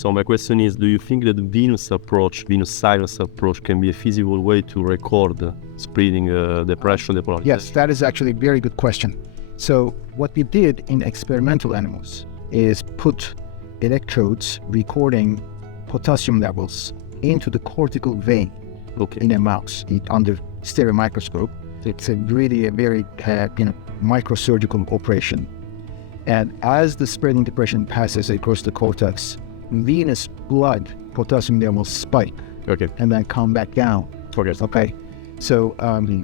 So my question is, do you think that Venus sinus approach can be a feasible way to record spreading the pressure, the polarity? Yes, that is actually a very good question. So what we did in experimental animals is put electrodes recording potassium levels into the cortical vein in a mouse under stereo microscope. It's a very microsurgical operation. And as the spreading depression passes across the cortex, venous blood potassium levels spike and then come back down. So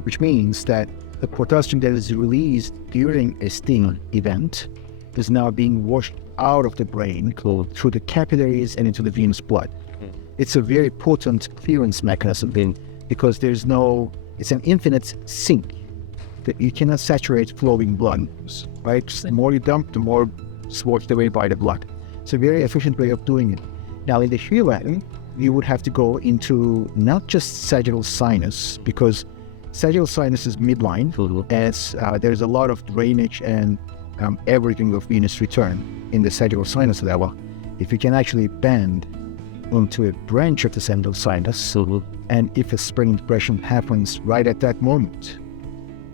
which means that the potassium that is released during a sting event is now being washed out of the brain through the capillaries and into the venous blood. It's a very potent clearance mechanism because it's an infinite sink that you cannot saturate flowing blood, right? The more you dump, the more it's washed away by the blood. It's a very efficient way of doing it. Now in the human, you would have to go into not just sagittal sinus, because sagittal sinus is midline, as there's a lot of drainage and everything of venous return in the sagittal sinus level. If you can actually bend onto a branch of the sagittal sinus, and if a spreading depression happens right at that moment,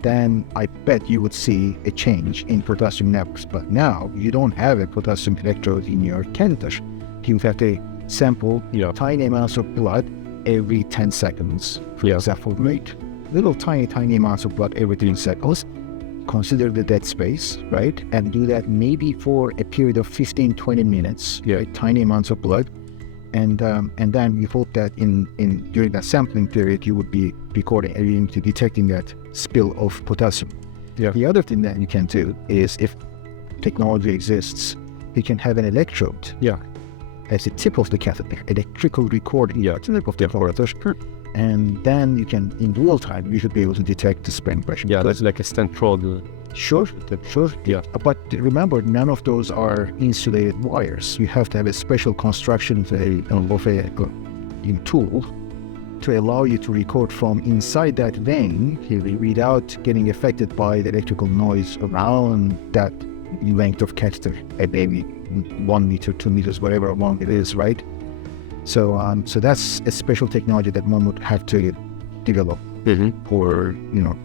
then I bet you would see a change in potassium levels. But now you don't have a potassium electrode in your catheter. You have to sample tiny amounts of blood every 10 seconds, for example, right? Little tiny amounts of blood every 10 seconds. Consider the dead space, right? And do that maybe for a period of 15-20 minutes, right? Tiny amounts of blood. And then you hope that during that sampling period, you would be recording and detecting that spill of potassium. The other thing that you can do is, if technology exists, you can have an electrode as the tip of the catheter, electrical recording at the tip of the catheter, and then you can, in real time, you should be able to detect the spreading pressure. That's like a stent rod. Sure. But remember, none of those are insulated wires. You have to have a special construction of a tool to allow you to record from inside that vein without getting affected by the electrical noise around that length of catheter at maybe 1 meter, 2 meters, whatever long it is, right? So that's a special technology that one would have to develop or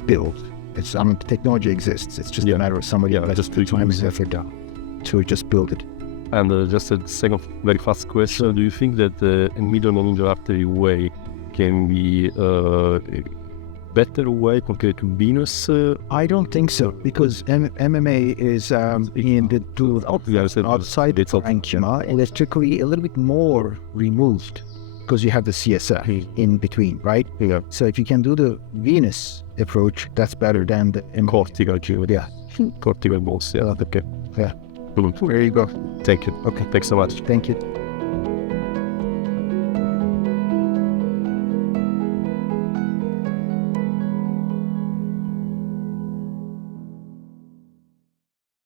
build. The technology exists. It's just a matter of somebody just time and effort to just build it. And just a second, very fast question: do you think that a middle meningeal artery way can be a better way compared to venous? I don't think so, because MMA is in the outside the parenchyma, electrically a little bit more removed, because you have the CSF in between, right? So if you can do the venous approach, that's better than the cortical. Cortical balls. Okay. There you go. Thank you. Okay. Thanks so much. Thank you.